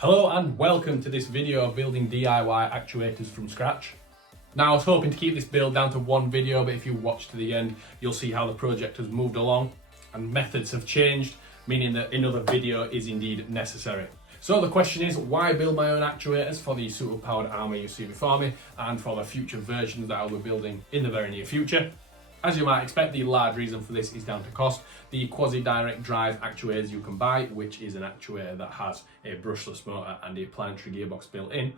Hello and welcome to this video of building DIY actuators from scratch. Now I was hoping to keep this build down to one video, but if you watch to the end you'll see how the project has moved along and methods have changed, meaning that another video is indeed necessary. So the question is, why build my own actuators for the suit of Power Armour you see before me and for the future versions that I'll be building in the very near future? As you might expect, the large reason for this is down to cost. The quasi-direct drive actuators you can buy, which is an actuator that has a brushless motor and a planetary gearbox built in.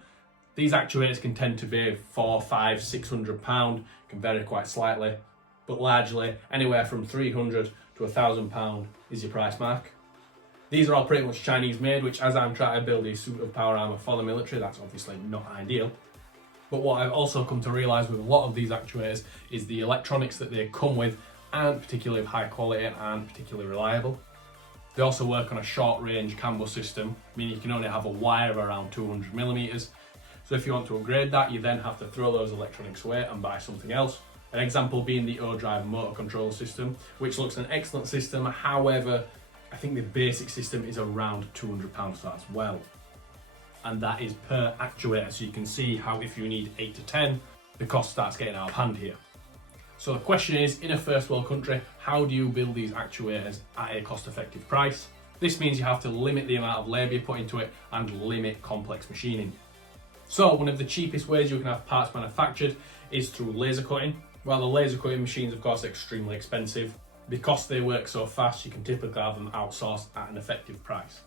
These actuators can tend to be £400, £500, £600, can vary quite slightly, but largely anywhere from £300 to £1,000 is your price mark. These are all pretty much Chinese made, which as I'm trying to build a suit of Power Armour for the military, that's obviously not ideal. But what I've also come to realise with a lot of these actuators is the electronics that they come with aren't particularly of high quality and aren't particularly reliable. They also work on a short range camber system, meaning you can only have a wire of around 200mm. So if you want to upgrade that, you then have to throw those electronics away and buy something else. An example being the O-Drive motor control system, which looks an excellent system. However, I think the basic system is around £200 for that as well. And that is per actuator, so you can see how if you need 8 to 10, the cost starts getting out of hand here. So the question is, in a first world country, how do you build these actuators at a cost-effective price? This means you have to limit the amount of labour you put into it and limit complex machining. So one of the cheapest ways you can have parts manufactured is through laser cutting. While the laser cutting machines, of course, are extremely expensive, because they work so fast, you can typically have them outsourced at an effective price.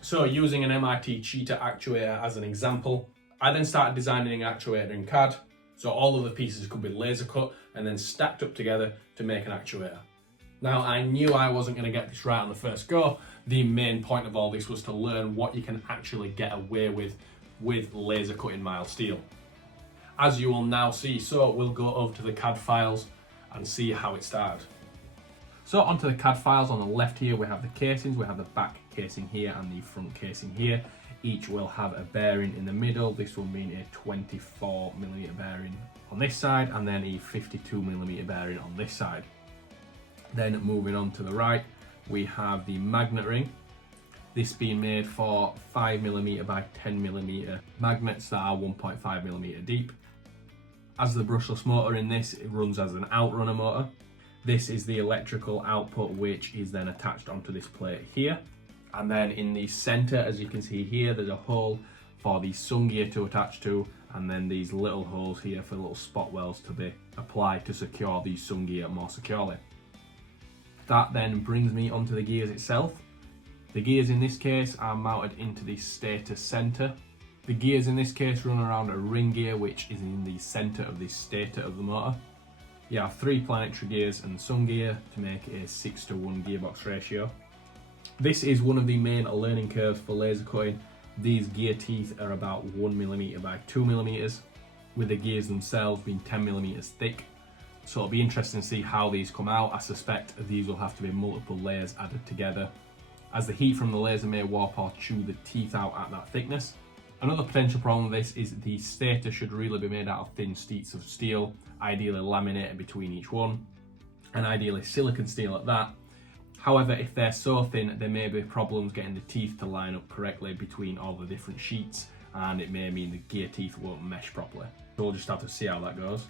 So using an MIT cheater actuator as an example, I then started designing an actuator in CAD. So all of the pieces could be laser cut and then stacked up together to make an actuator. Now I knew I wasn't going to get this right on the first go. The main point of all this was to learn what you can actually get away with laser cutting mild steel. As you will now see, so we'll go over to the CAD files and see how it started. So onto the CAD files. On the left here we have the casings, we have the back casing here and the front casing here. Each will have a bearing in the middle. This will mean a 24mm bearing on this side and then a 52mm bearing on this side. Then moving on to the right, we have the magnet ring. This being made for 5mm by 10mm magnets that are 1.5mm deep. As the brushless motor in this, it runs as an outrunner motor. This is the electrical output, which is then attached onto this plate here. And then in the center, as you can see here, there's a hole for the sun gear to attach to, and then these little holes here for little spot welds to be applied to secure the sun gear more securely. That then brings me onto the gears itself. The gears in this case are mounted into the stator center. The gears in this case run around a ring gear, which is in the center of the stator of the motor. You have 3 planetary gears and the sun gear to make a 6:1 gearbox ratio. This is one of the main learning curves for laser cutting. These gear teeth are about 1mm by 2mm, with the gears themselves being 10mm thick. So it'll be interesting to see how these come out. I suspect these will have to be multiple layers added together, as the heat from the laser may warp or chew the teeth out at that thickness. Another potential problem with this is the stator should really be made out of thin sheets of steel, ideally laminated between each one, and ideally silicon steel at that. However, if they're so thin, there may be problems getting the teeth to line up correctly between all the different sheets, and it may mean the gear teeth won't mesh properly. So we'll just have to see how that goes.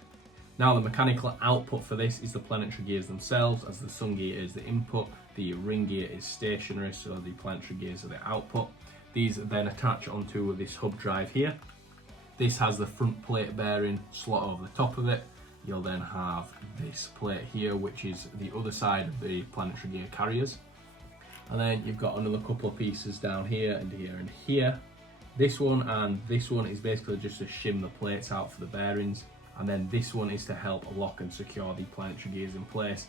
Now the mechanical output for this is the planetary gears themselves, as the sun gear is the input, the ring gear is stationary, so the planetary gears are the output. These then attach onto this hub drive here. This has the front plate bearing slot over the top of it. You'll then have this plate here, which is the other side of the planetary gear carriers. And then you've got another couple of pieces down here and here and here. This one and this one is basically just to shim the plates out for the bearings. And then this one is to help lock and secure the planetary gears in place.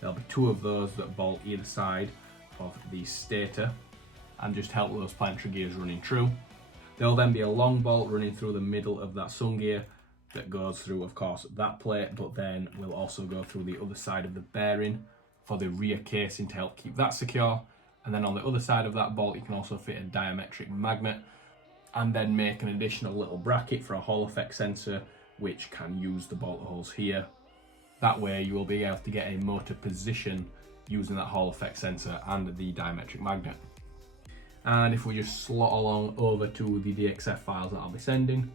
There'll be 2 of those that bolt either side of the stator and just help those planetary gears running true. There'll then be a long bolt running through the middle of that sun gear that goes through, of course, that plate, but then will also go through the other side of the bearing for the rear casing to help keep that secure. And then on the other side of that bolt, you can also fit a diametric magnet and then make an additional little bracket for a Hall effect sensor, which can use the bolt holes here. That way you will be able to get a motor position using that Hall effect sensor and the diametric magnet. And if we just slot along over to the DXF files that I'll be sending,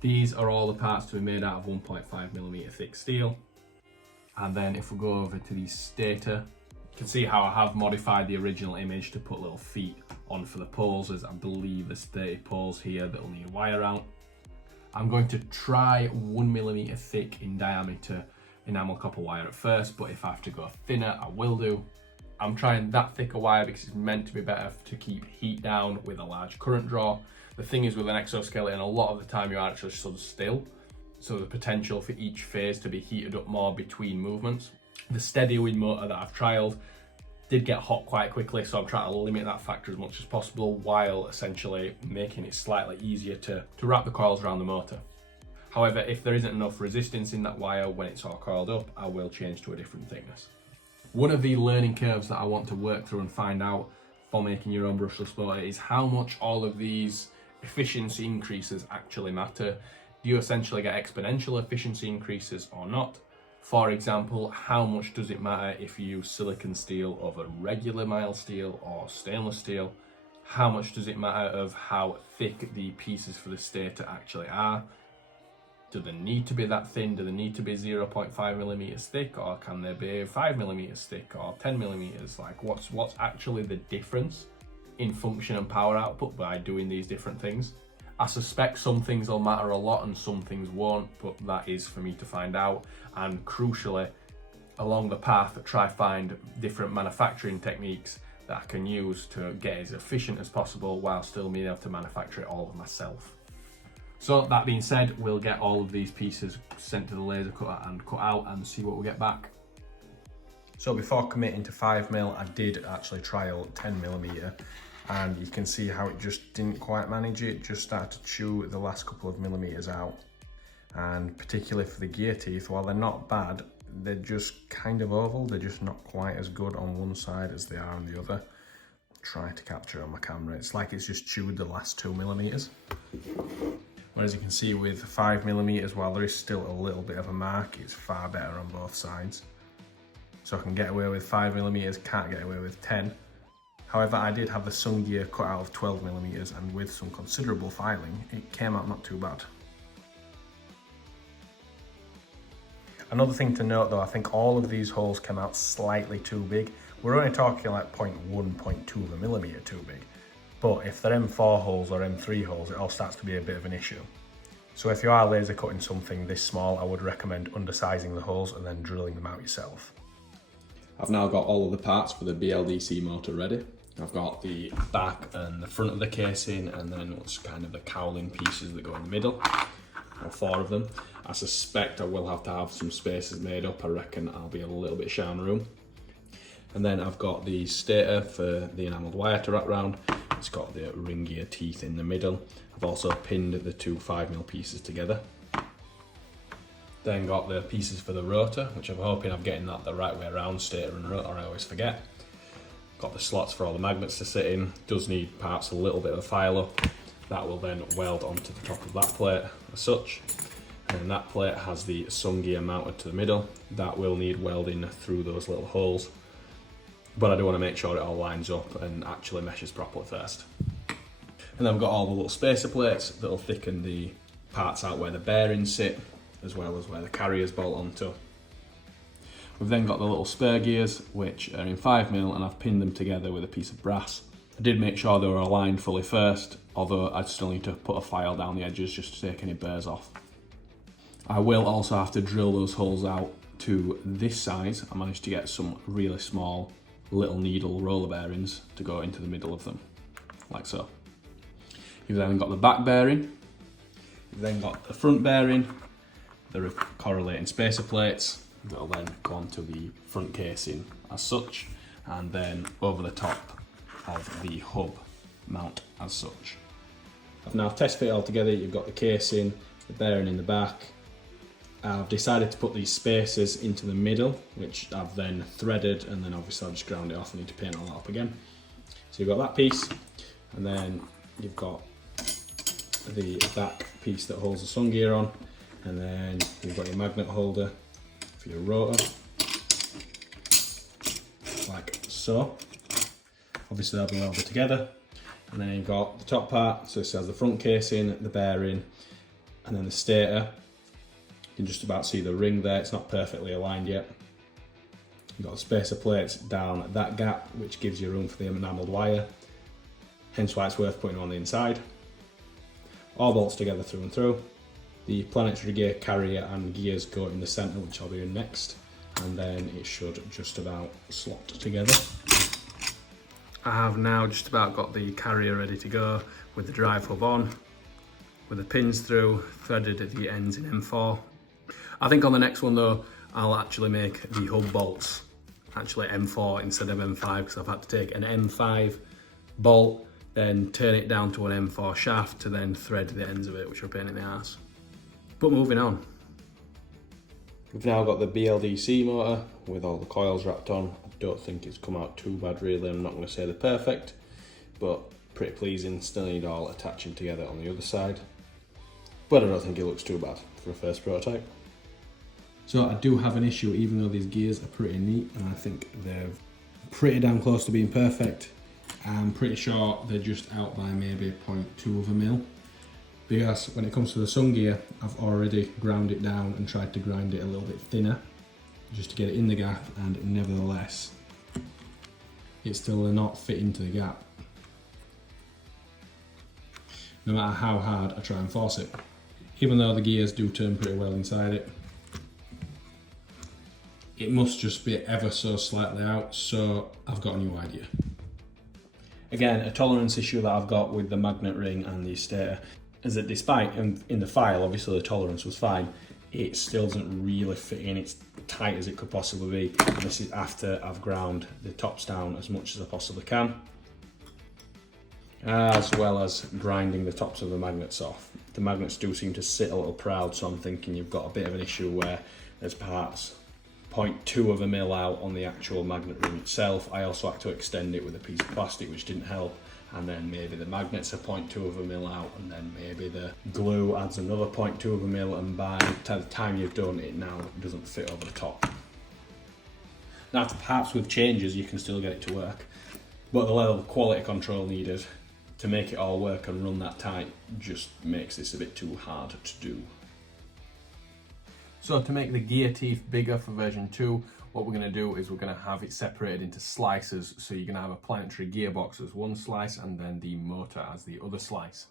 these are all the parts to be made out of 1.5mm thick steel. And then if we go over to the stator, you can see how I have modified the original image to put little feet on for the poles, as I believe there's 30 poles here that will need wire out. I'm going to try 1mm thick in diameter enamel copper wire at first, but if I have to go thinner, I will do. I'm trying that thicker wire because it's meant to be better to keep heat down with a large current draw. The thing is with an exoskeleton, a lot of the time you're actually stood still, so the potential for each phase to be heated up more between movements. The steady wind motor that I've trialed did get hot quite quickly, so I'm trying to limit that factor as much as possible while essentially making it slightly easier to wrap the coils around the motor. However, if there isn't enough resistance in that wire when it's all coiled up, I will change to a different thickness. One of the learning curves that I want to work through and find out for making your own brushless motor is how much all of these efficiency increases actually matter. Do you essentially get exponential efficiency increases or not? For example, how much does it matter if you use silicon steel over regular mild steel or stainless steel? How much does it matter of how thick the pieces for the stator actually are? Do they need to be that thin? Do they need to be 0.5mm thick, or can they be 5mm thick or 10mm? Like what's actually the difference in function and power output by doing these different things? I suspect some things will matter a lot and some things won't, but that is for me to find out. And crucially, along the path, try find different manufacturing techniques that I can use to get as efficient as possible while still being able to manufacture it all myself. So that being said, we'll get all of these pieces sent to the laser cutter and cut out and see what we get back. So before committing to 5mm, I did actually trial 10mm, and you can see how it just didn't quite manage it. Just started to chew the last couple of millimeters out. And particularly for the gear teeth, while they're not bad, they're just kind of oval. They're just not quite as good on one side as they are on the other. Try to capture it on my camera. It's like it's just chewed the last 2mm. Whereas you can see with 5mm, while there is still a little bit of a mark, it's far better on both sides. So I can get away with 5mm, can't get away with 10. However, I did have the sun gear cut out of 12mm, and with some considerable filing, it came out not too bad. Another thing to note though, I think all of these holes came out slightly too big. We're only talking like 0.1, 0.2 of a millimeter too big. But if they're M4 holes or M3 holes, it all starts to be a bit of an issue. So if you are laser cutting something this small, I would recommend undersizing the holes and then drilling them out yourself. I've now got all of the parts for the BLDC motor ready. I've got the back and the front of the casing, and then what's kind of the cowling pieces that go in the middle, or 4 of them. I suspect I will have to have some spaces made up. I reckon I'll be a little bit shy on room. And then I've got the stator for the enamelled wire to wrap round. It's got the ring gear teeth in the middle. I've also pinned the 2 5mm pieces together. Then got the pieces for the rotor, which I'm hoping I'm getting that the right way around, stator and rotor, I always forget. Got the slots for all the magnets to sit in. Does need perhaps a little bit of a file up. That will then weld onto the top of that plate as such. And that plate has the sun gear mounted to the middle. That will need welding through those little holes. But I do want to make sure it all lines up and actually meshes properly first. And then I've got all the little spacer plates that will thicken the parts out where the bearings sit, as well as where the carriers bolt onto. We've then got the little spare gears, which are in 5mm, and I've pinned them together with a piece of brass. I did make sure they were aligned fully first, although I'd still need to put a file down the edges just to take any burrs off. I will also have to drill those holes out to this size. I managed to get some really small little needle roller bearings to go into the middle of them, like so. You've then got the back bearing, you've then got the front bearing, the correlating spacer plates that'll then go onto the front casing as such, and then over the top of the hub mount as such. I've now test fit it all together. You've got the casing, the bearing in the back. I've decided to put these spacers into the middle, which I've then threaded, and then obviously I'll just ground it off. I need to paint all that up again. So you've got that piece, and then you've got the back piece that holds the sun gear on, and then you've got your magnet holder for your rotor, like so. Obviously they'll be welded together. And then you've got the top part, so this has the front casing, the bearing, and then the stator. You can just about see the ring there, it's not perfectly aligned yet. You've got the spacer plates down that gap, which gives you room for the enamelled wire, hence why it's worth putting on the inside. All bolts together through and through. The planetary gear carrier and gears go in the centre, which I'll be doing next, and then it should just about slot together. I have now just about got the carrier ready to go with the drive hub on, with the pins through, threaded at the ends in M4. I think on the next one though, I'll actually make the hub bolts actually M4 instead of M5, because I've had to take an M5 bolt, then turn it down to an M4 shaft to then thread the ends of it, which are a pain in the arse. But moving on. We've now got the BLDC motor with all the coils wrapped on. I don't think it's come out too bad really, I'm not going to say they're perfect, but pretty pleasing. Still need all attaching together on the other side, but I don't think it looks too bad for a first prototype. So I do have an issue, even though these gears are pretty neat and I think they're pretty damn close to being perfect. I'm pretty sure they're just out by maybe 0.2 of a mil. Because when it comes to the sun gear, I've already ground it down and tried to grind it a little bit thinner just to get it in the gap, and nevertheless it still will not fit into the gap. No matter how hard I try and force it. Even though the gears do turn pretty well inside it, it must just be ever so slightly out, so I've got a new idea. Again, a tolerance issue that I've got with the magnet ring and the stator is that despite in the file, obviously the tolerance was fine, it still doesn't really fit in. It's tight as it could possibly be. And this is after I've ground the tops down as much as I possibly can, as well as grinding the tops of the magnets off. The magnets do seem to sit a little proud, so I'm thinking you've got a bit of an issue where there's perhaps 0.2 of a mil out on the actual magnet ring itself. I also had to extend it with a piece of plastic, which didn't help. And then maybe the magnets are 0.2 of a mil out, and then maybe the glue adds another 0.2 of a mil, and by the time you've done it now, it doesn't fit over the top. Now perhaps with changes you can still get it to work, but the level of quality control needed to make it all work and run that tight just makes this a bit too hard to do. So to make the gear teeth bigger for version 2, what we're going to do is we're going to have it separated into slices, so you're going to have a planetary gearbox as one slice and then the motor as the other slice.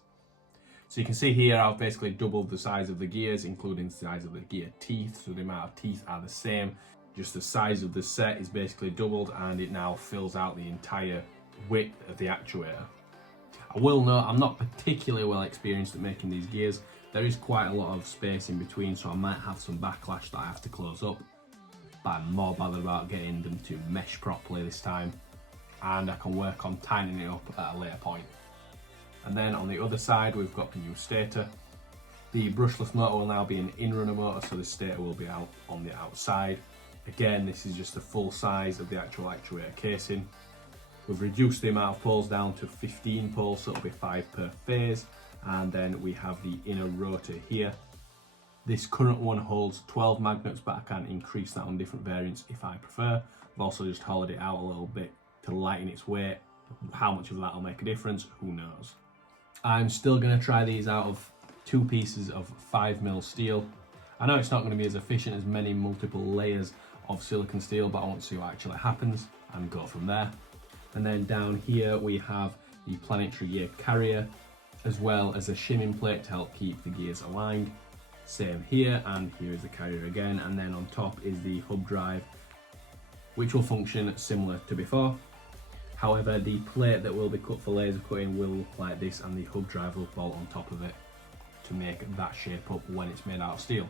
So you can see here I've basically doubled the size of the gears, including the size of the gear teeth, so the amount of teeth are the same, just the size of the set is basically doubled, and it now fills out the entire width of the actuator. I will note I'm not particularly well experienced at making these gears. There is quite a lot of space in between, so I might have some backlash that I have to close up. But I'm more bothered about getting them to mesh properly this time, and I can work on tightening it up at a later point. And then on the other side we've got the new stator. The brushless motor will now be an in-runner motor, so the stator will be out on the outside. Again, this is just the full size of the actual actuator casing. We've reduced the amount of poles down to 15 poles, so it'll be 5 per phase. And then we have the inner rotor here. This current one holds 12 magnets, but I can increase that on different variants if I prefer. I've also just hollowed it out a little bit to lighten its weight. How much of that will make a difference, who knows. I'm still going to try these out of 2 pieces of 5mm steel. I know it's not going to be as efficient as many multiple layers of silicon steel, but I want to see what actually happens and go from there. And then down here we have the planetary gear carrier, as well as a shimming plate to help keep the gears aligned. Same here, and here is the carrier again, and then on top is the hub drive, which will function similar to before. However, the plate that will be cut for laser cutting will look like this, and the hub drive will bolt on top of it to make that shape up when it's made out of steel.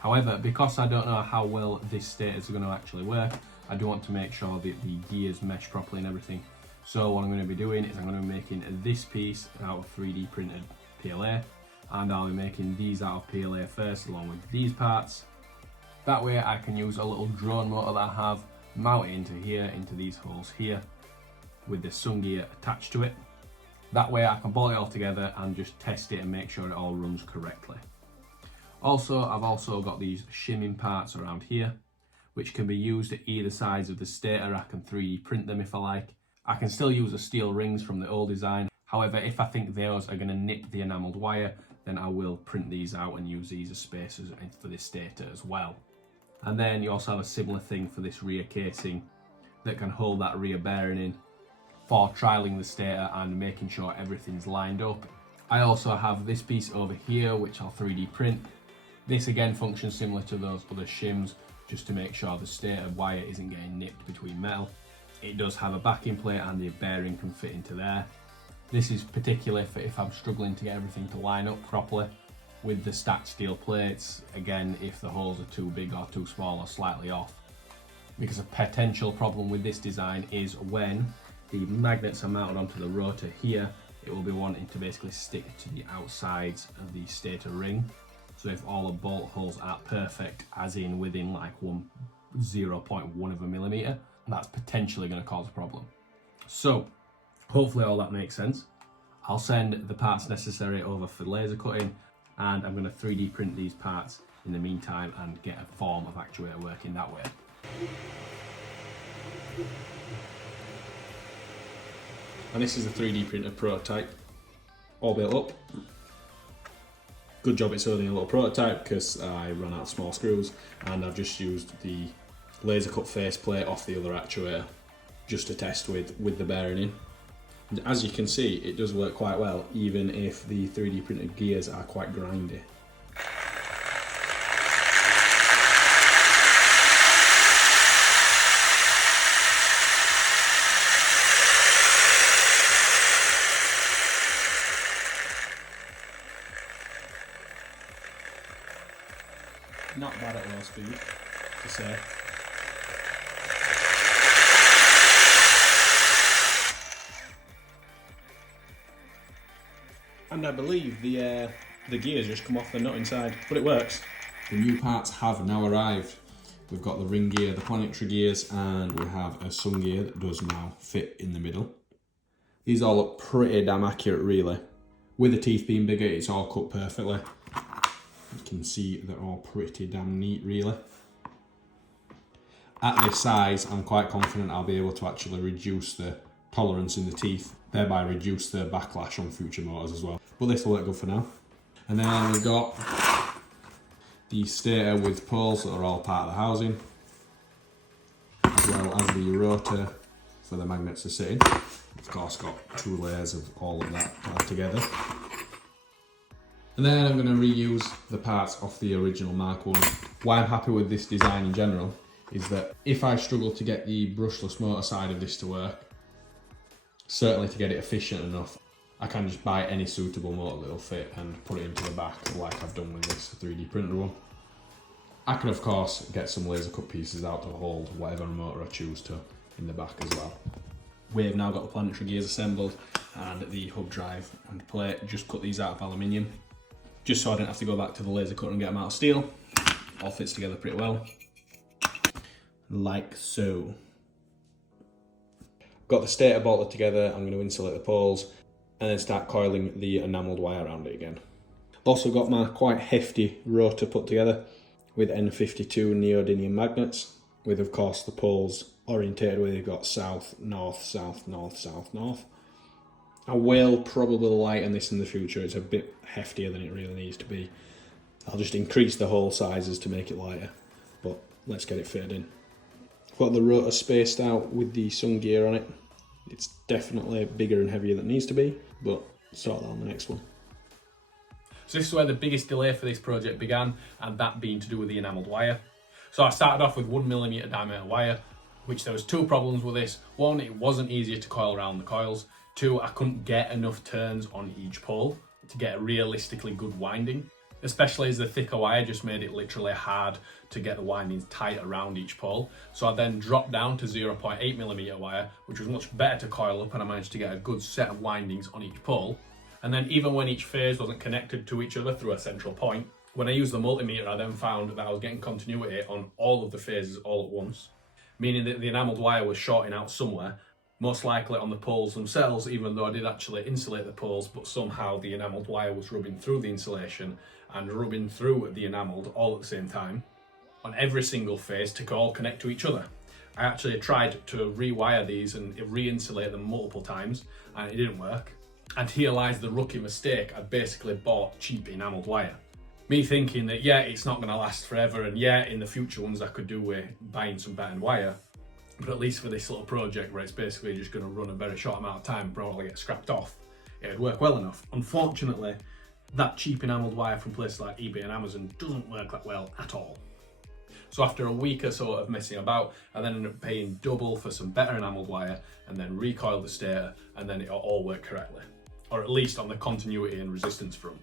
However, because I don't know how well this stator is going to actually work, I do want to make sure that the gears mesh properly and everything. So what I'm going to be doing is I'm going to be making this piece out of 3D printed PLA, and I'll be making these out of PLA first along with these parts. That way I can use a little drone motor that I have, mount it into here, into these holes here, with the sun gear attached to it. That way I can bolt it all together and just test it and make sure it all runs correctly. Also, I've also got these shimming parts around here, which can be used at either sides of the stator. I can 3D print them if I like, I can still use the steel rings from the old design. However, if I think those are going to nip the enamelled wire, then I will print these out and use these as spacers for this stator as well. And then you also have a similar thing for this rear casing that can hold that rear bearing in for trialling the stator and making sure everything's lined up. I also have this piece over here which I'll 3D print. This again functions similar to those other shims, just to make sure the stator wire isn't getting nipped between metal. It does have a backing plate and the bearing can fit into there. This is particularly for if I'm struggling to get everything to line up properly with the stacked steel plates, again if the holes are too big or too small or slightly off. Because a potential problem with this design is when the magnets are mounted onto the rotor here, it will be wanting to basically stick to the outsides of the stator ring. So if all the bolt holes are perfect, as in within like 0.1 of a millimeter, that's potentially going to cause a problem. So hopefully all that makes sense. I'll send the parts necessary over for laser cutting, and I'm going to 3D print these parts in the meantime and get a form of actuator working that way. And this is a 3D printed prototype, all built up. Good job it's only a little prototype because I ran out of small screws, and I've just used the laser cut faceplate off the other actuator just to test with the bearing in. And as you can see, it does work quite well, even if the 3D printed gears are quite grindy. Not bad at low speed, to say. And I believe the gears just come off the nut inside, but it works. The new parts have now arrived. We've got the ring gear, the planetary gears, and we have a sun gear that does now fit in the middle. These all look pretty damn accurate, really. With the teeth being bigger, it's all cut perfectly. You can see they're all pretty damn neat, really. At this size, I'm quite confident I'll be able to actually reduce the tolerance in the teeth, thereby reduce the backlash on future motors as well. But this will work good for now. And then we've got the stator with poles that are all part of the housing, as well as the rotor for the magnets to sit in. Of course, got 2 layers of all of that together. And then I'm going to reuse the parts off the original Mark 1. Why I'm happy with this design in general is that if I struggle to get the brushless motor side of this to work, certainly to get it efficient enough, I can just buy any suitable motor that'll fit and put it into the back like I've done with this 3D printer one. I can of course get some laser cut pieces out to hold whatever motor I choose to in the back as well. We've now got the planetary gears assembled and the hub drive and plate. Just cut these out of aluminium, just so I don't have to go back to the laser cutter and get them out of steel. All fits together pretty well, like so. Got the stator bolted together. I'm going to insulate the poles and then start coiling the enamelled wire around it again. Also got my quite hefty rotor put together with N52 neodymium magnets, with of course the poles orientated where they've got south, north, south, north, south, north. I will probably lighten this in the future. It's a bit heftier than it really needs to be. I'll just increase the hole sizes to make it lighter, but let's get it fitted in. Got the rotor spaced out with the sun gear on it. It's definitely bigger and heavier than it needs to be, but sort that on the next one. So this is where the biggest delay for this project began, and that being to do with the enamelled wire. So I started off with 1mm diameter wire, which there was 2 problems with this. 1, it wasn't easier to coil around the coils. 2, I couldn't get enough turns on each pole to get a realistically good winding, especially as the thicker wire just made it literally hard to get the windings tight around each pole. So I then dropped down to 0.8mm wire, which was much better to coil up, and I managed to get a good set of windings on each pole. And then even when each phase wasn't connected to each other through a central point, when I used the multimeter, I then found that I was getting continuity on all of the phases all at once, meaning that the enamelled wire was shorting out somewhere, most likely on the poles themselves, even though I did actually insulate the poles, but somehow the enamelled wire was rubbing through the insulation and rubbing through the enamelled all at the same time on every single phase to all connect to each other. I actually tried to rewire these and re-insulate them multiple times, and it didn't work. And here lies the rookie mistake. I basically bought cheap enamelled wire. Me thinking that, yeah, it's not going to last forever, and yeah, in the future ones I could do with buying some better wire, but at least for this little project where it's basically just going to run a very short amount of time and probably get scrapped off, it would work well enough. Unfortunately, that cheap enamelled wire from places like eBay and Amazon doesn't work that well at all. So after a week or so of messing about, I then ended up paying double for some better enamelled wire, and then recoiled the stator, and then it all worked correctly, or at least on the continuity and resistance front.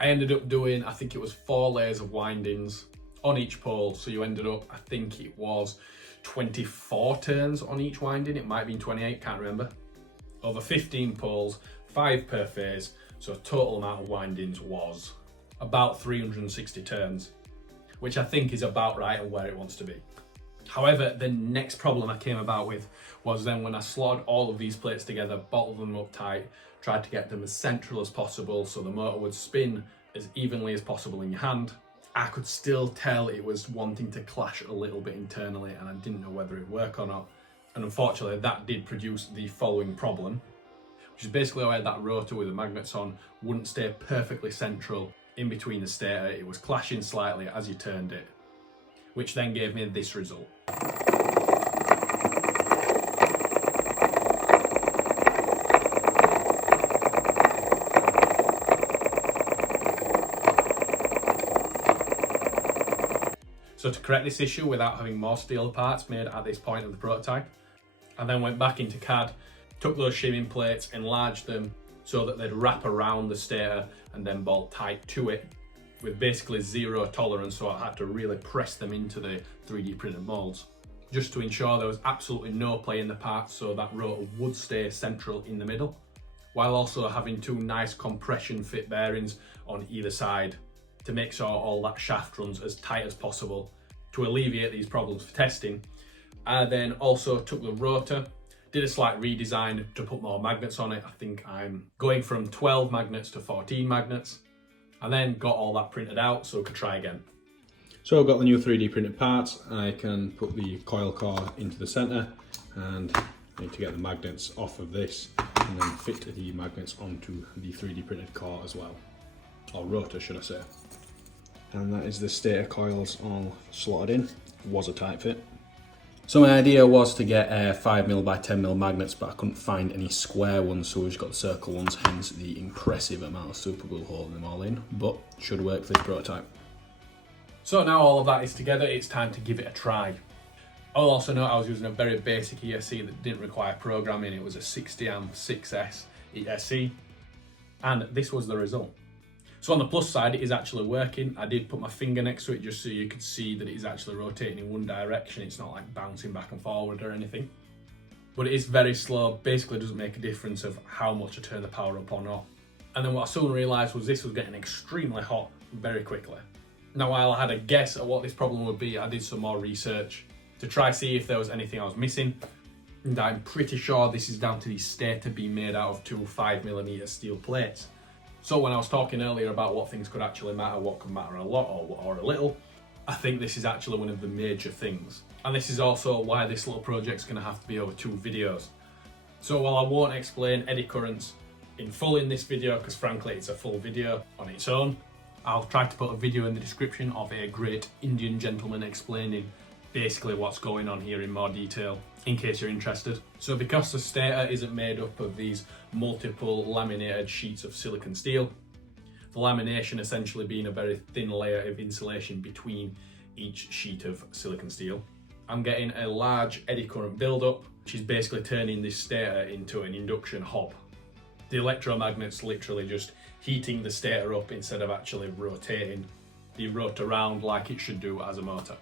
I ended up doing, I think it was 4 layers of windings on each pole, so you ended up, I think it was 24 turns on each winding, it might have been 28, can't remember. Over 15 poles, 5 per phase, so total amount of windings was about 360 turns, which I think is about right and where it wants to be. However, the next problem I came about with was then when I slotted all of these plates together, bottled them up tight, tried to get them as central as possible so the motor would spin as evenly as possible in your hand, I could still tell it was wanting to clash a little bit internally, and I didn't know whether it'd work or not. And unfortunately, that did produce the following problem, which is basically where that rotor with the magnets on wouldn't stay perfectly central in between the stator. It was clashing slightly as you turned it, which then gave me this result. So to correct this issue without having more steel parts made at this point of the prototype, I then went back into CAD, took those shimming plates, enlarged them so that they'd wrap around the stator and then bolt tight to it with basically zero tolerance, so I had to really press them into the 3D printed molds just to ensure there was absolutely no play in the parts, so that rotor would stay central in the middle, while also having 2 nice compression fit bearings on either side to make sure all that shaft runs as tight as possible to alleviate these problems for testing. I then also took the rotor, did a slight redesign to put more magnets on it. I think I'm going from 12 magnets to 14 magnets, and then got all that printed out so we could try again. So I've got the new 3D printed parts. I can put the coil core into the centre, and I need to get the magnets off of this and then fit the magnets onto the 3D printed core as well, or rotor should I say. And that is the stator coils all slotted in. It was a tight fit. So my idea was to get 5mm by 10mm magnets, but I couldn't find any square ones, so we've just got the circle ones, hence the impressive amount of super glue holding them all in, but should work for this prototype. So now all of that is together, it's time to give it a try. I'll also note I was using a very basic ESC that didn't require programming. It was a 60 amp 6S ESC, and this was the result. So on the plus side, it is actually working. I did put my finger next to it just so you could see that it is actually rotating in one direction. It's not like bouncing back and forward or anything. But it is very slow, basically doesn't make a difference of how much I turn the power up or not. And then what I soon realised was this was getting extremely hot very quickly. Now while I had a guess at what this problem would be, I did some more research to try see if there was anything I was missing. And I'm pretty sure this is down to the stator being made out of 2 5mm steel plates. So when I was talking earlier about what things could actually matter, what could matter a lot or a little, I think this is actually one of the major things. And this is also why this little project's going to have to be over 2 videos. So while I won't explain eddy currents in full in this video, because frankly it's a full video on its own, I'll try to put a video in the description of a great Indian gentleman explaining basically what's going on here in more detail, in case you're interested. So because the stator isn't made up of these multiple laminated sheets of silicon steel, the lamination essentially being a very thin layer of insulation between each sheet of silicon steel, I'm getting a large eddy current buildup, which is basically turning this stator into an induction hob. The electromagnet's literally just heating the stator up instead of actually rotating the rotor around like it should do as a motor.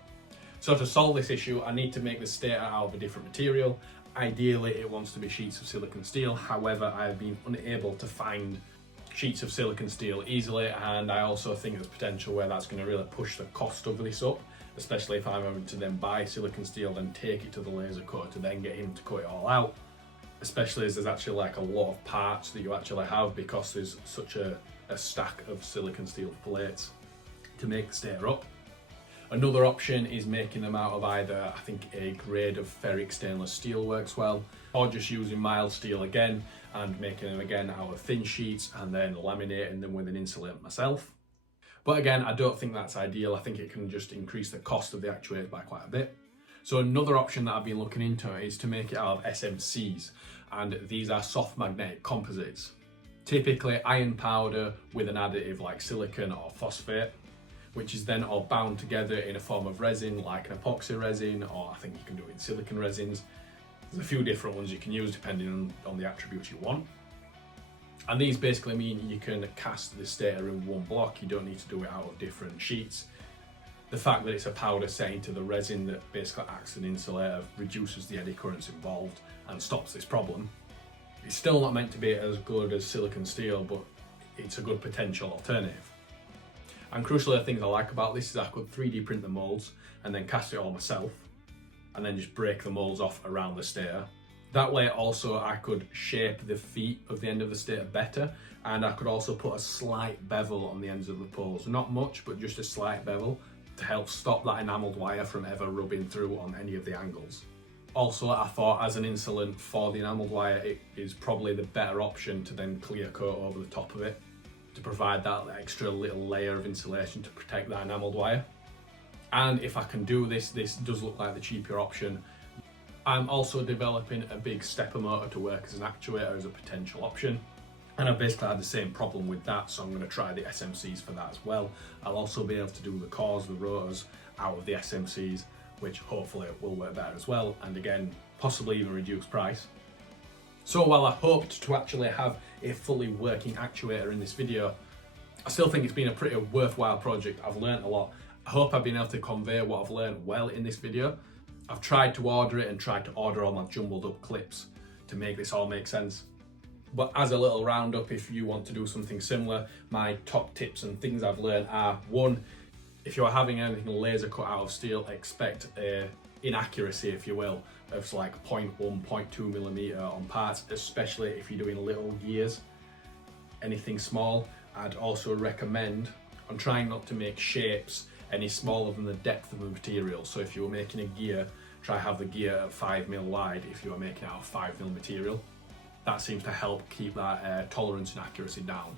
So to solve this issue, I need to make the stator out of a different material. Ideally, it wants to be sheets of silicon steel. However, I've been unable to find sheets of silicon steel easily, and I also think there's potential where that's going to really push the cost of this up, especially if I'm having to then buy silicon steel, then take it to the laser cutter to then get him to cut it all out. Especially as there's actually like a lot of parts that you actually have because there's such a stack of silicon steel plates to make the stator up. Another option is making them out of either, I think, a grade of ferric stainless steel works well, or just using mild steel again and making them again out of thin sheets and then laminating them with an insulator myself. But again, I don't think that's ideal. I think it can just increase the cost of the actuator by quite a bit. So another option that I've been looking into is to make it out of SMCs, and these are soft magnetic composites. Typically iron powder with an additive like silicon or phosphate, which is then all bound together in a form of resin like an epoxy resin, or I think you can do it in silicon resins. There's a few different ones you can use depending on the attributes you want. And these basically mean you can cast the stator in one block. You don't need to do it out of different sheets. The fact that it's a powder set into the resin that basically acts as an insulator reduces the eddy currents involved and stops this problem. It's still not meant to be as good as silicon steel, but it's a good potential alternative. And crucially, the things I like about this is I could 3D print the molds and then cast it all myself, and then just break the molds off around the stator. That way also I could shape the feet of the end of the stator better, and I could also put a slight bevel on the ends of the poles. Not much, but just a slight bevel to help stop that enamelled wire from ever rubbing through on any of the angles. Also, I thought as an insulant for the enamelled wire, it is probably the better option to then clear coat over the top of it to provide that extra little layer of insulation to protect that enamelled wire. And if I can do this, this does look like the cheaper option. I'm also developing a big stepper motor to work as an actuator as a potential option. And I've basically had the same problem with that, so I'm going to try the SMCs for that as well. I'll also be able to do the cores, the rotors out of the SMCs, which hopefully will work better as well, and again, possibly even reduce price. So while I hoped to actually have a fully working actuator in this video, I still think it's been a pretty worthwhile project. I've learned a lot. I hope I've been able to convey what I've learned well in this video. I've tried to order it and tried to order all my jumbled up clips to make this all make sense. But as a little roundup, if you want to do something similar, my top tips and things I've learned are: one, if you're having anything laser cut out of steel, expect a inaccuracy, if you will, of like 0.1, 0.2 millimeter on parts, especially if you're doing little gears. Anything small, I'd also recommend on trying not to make shapes any smaller than the depth of the material. So if you were making a gear, try have the gear at 5mm wide if you are making it out of 5mm material. That seems to help keep that tolerance and accuracy down.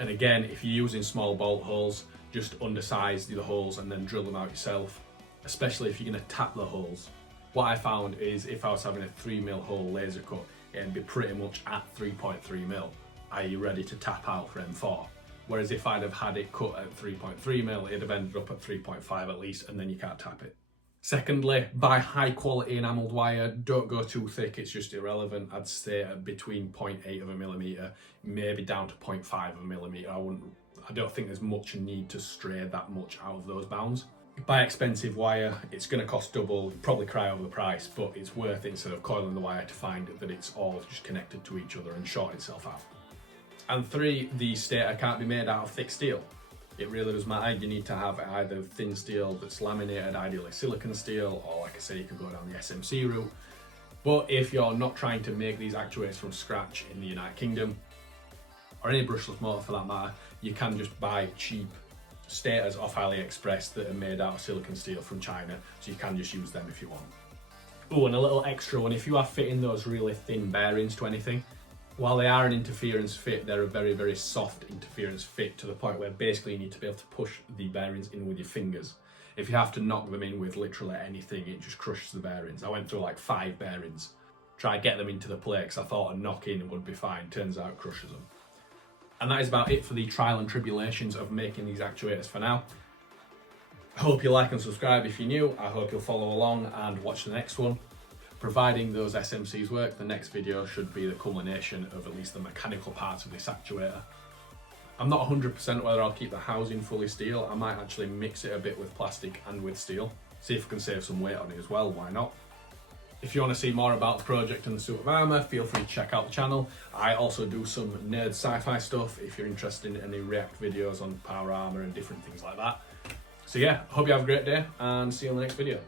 And again, if you're using small bolt holes, just undersize the holes and then drill them out yourself, especially if you're going to tap the holes. What I found is if I was having a 3mm hole laser cut, it'd be pretty much at 3.3mm, i.e. ready to tap out for M4. Whereas if I'd have had it cut at 3.3mm, it'd have ended up at 3.5 at least, and then you can't tap it. Secondly, buy high quality enamelled wire. Don't go too thick, it's just irrelevant. I'd say between 0.8 of a millimetre, maybe down to 0.5 of a millimetre. I don't think there's much need to stray that much out of those bounds. Buy expensive wire, it's going to cost double, you'll probably cry over the price, but it's worth it instead of coiling the wire to find that it's all just connected to each other and short itself out. And three, the stator can't be made out of thick steel. It really does matter. You need to have either thin steel that's laminated, ideally silicon steel, or like I say, you can go down the SMC route. But if you're not trying to make these actuators from scratch in the United Kingdom, or any brushless motor for that matter, you can just buy cheap stators off AliExpress that are made out of silicon steel from China, so you can just use them if you want. Oh, and a little extra one, if you are fitting those really thin bearings to anything, while they are an interference fit, they're a very, very soft interference fit to the point where basically you need to be able to push the bearings in with your fingers. If you have to knock them in with literally anything, it just crushes the bearings. I went through like 5 bearings, try to get them into the plate because I thought a knock in would be fine, turns out it crushes them. And that is about it for the trial and tribulations of making these actuators for now. I hope you like and subscribe if you're new. I hope you'll follow along and watch the next one. Providing those SMCs work, the next video should be the culmination of at least the mechanical parts of this actuator. I'm not 100% whether I'll keep the housing fully steel. I might actually mix it a bit with plastic and with steel. See if I can save some weight on it as well, why not? If you want to see more about the project and the suit of armour, feel free to check out the channel. I also do some nerd sci-fi stuff if you're interested in any React videos on Power Armour and different things like that. So yeah, hope you have a great day and see you in the next video.